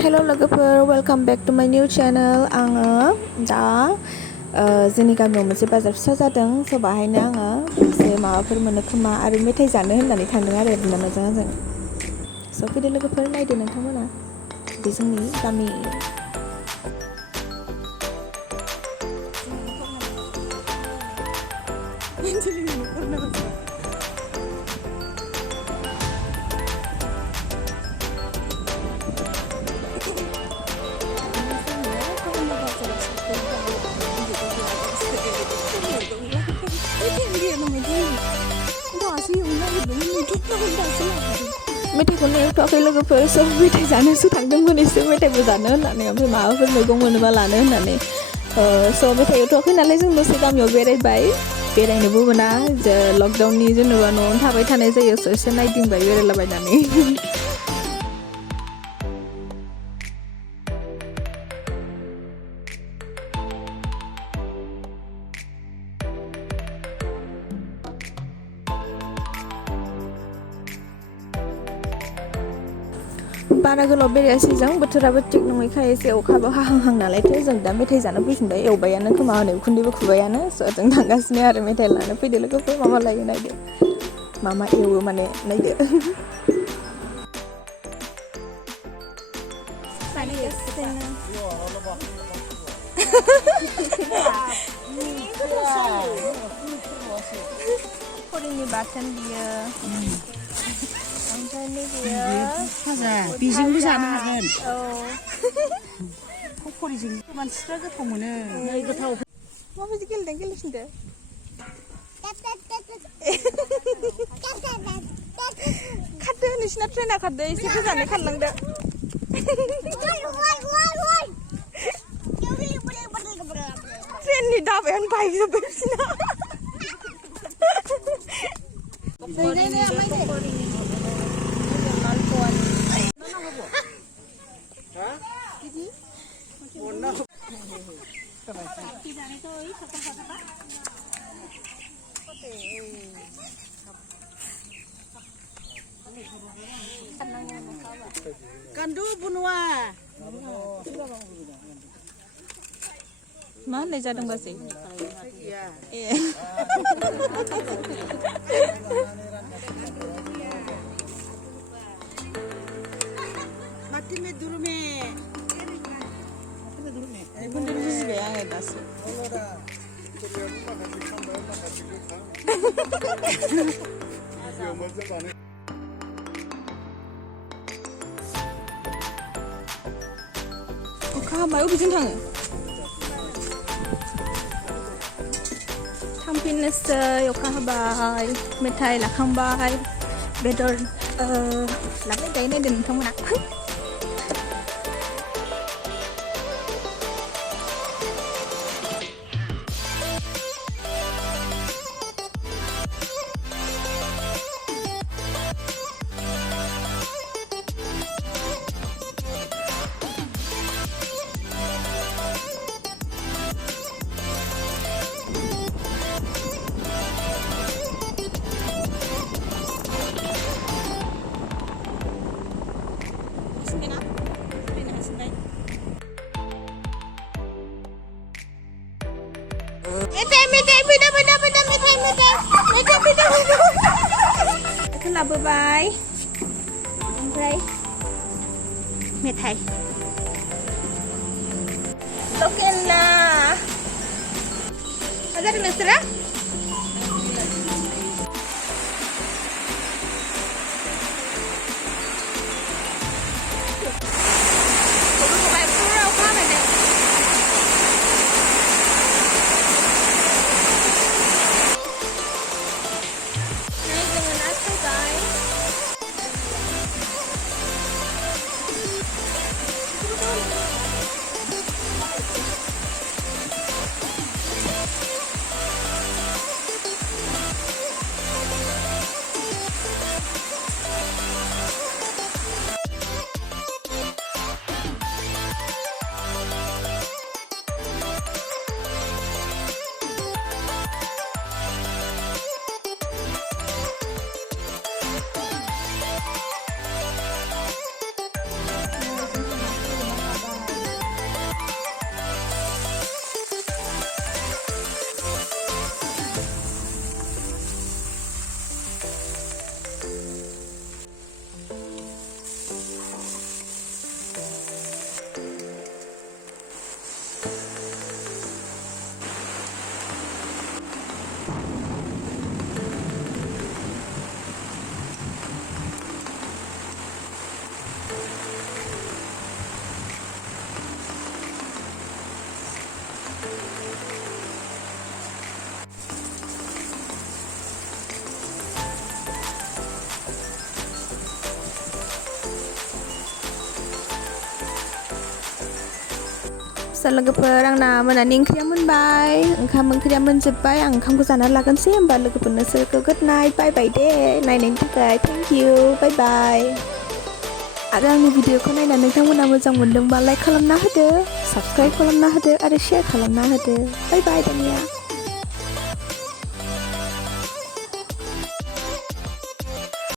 Hello लोगोफोर, welcome back to my new channel. आङो दा जोंनि गामियाव मोनसे बाजार फिसा जादों, स' बाहायनो आङो एसे माबाफोर मोनो खोमा आरो मेथाइ जानो होननानै थांदों आरो बिनानावजों आंजों। स' फैदो लोगोफोर, नायदो नोंथांमोना बे जोंनि गामि। मेथाइखौनो एवथ'वाखै लोगोफोर, स' मेथाइ जानोसो थांदोंमोन, एसे मेथाइबो जानो होननानै, ओमफ्राय माबाफोर मैगं मोनोबा लानो होननानै। स' मेथाइ एवथ'वाखै नालाय जों दसे गामियाव बेरायबाय, बेरायनोबो मोना, लकडाउननि जेनेबा न'आवनो थाबाय थानाय जायो, स' एसे नायदिंबाय बेरायलाबायनानै। बारा गोलाव बेरायासै जों, बोथोराबो थिग नङैखाय एसे अखाबो हाहांहां नालायथो जों दा मेथाइ जानो फैफिनबाय, एवबायानो खोमा हनै उखुन्दैबो खुबायानो, स' जों थांगासिनो आरो मेथाइ लानो। फैदो लोगोफोर, मा लायो नायदो, मा एवो माने नायदो। हरिनि बाथोन बियो। ओमफ्राय नैबेयो फाजा, बेजोंबो जानो हागोन। औ। पकरिजों मानसिफ्रा गोथाव मोनो। गोथाव। माबायदि गेलेदों गेलेफिनदो। खारदो, नोंसिना ट्रेना खारदो, एसे गोजानै खारलांदो। ट्रेननि दाबायानो बायजोब्बाय बिसिना। Kandu bunua. मा होननाय जादों बाजै? ए। Mati me durume. बेखौनो बुजिबाय आङो दासो। अखा हाबाय, अबेजों थाङो? थांफिननोसै, अखा हाबाय, मेथाइ लाखांबाय, बेदर लाबाय, दायो नायदो नोंथांमोना। लाबोबाय, ओमफ्राय मेथाइ लकेल ना मा जादों नोंसोरा? सा लोगोफोर आंना मोनानि ओंख्रिया मोनबाय ओंखाम ओंख्रिया मोनजोब्बाय आं ओंखामखौ जानानै लागोनसै होमबा लोगोफोर नोंसोरखौ गुड नाइट बाय बाय दे नायनायनि थाखाय थेंक इउ बाय बाय आरो आंनि भिडिअखौ नायनानै नोंथांमोना मोजां मोनदोंबा लाइक खालामना होदो साबस्क्राइब खालामना होदो आरो शेयार खालामना होदो बाय बाय दानिया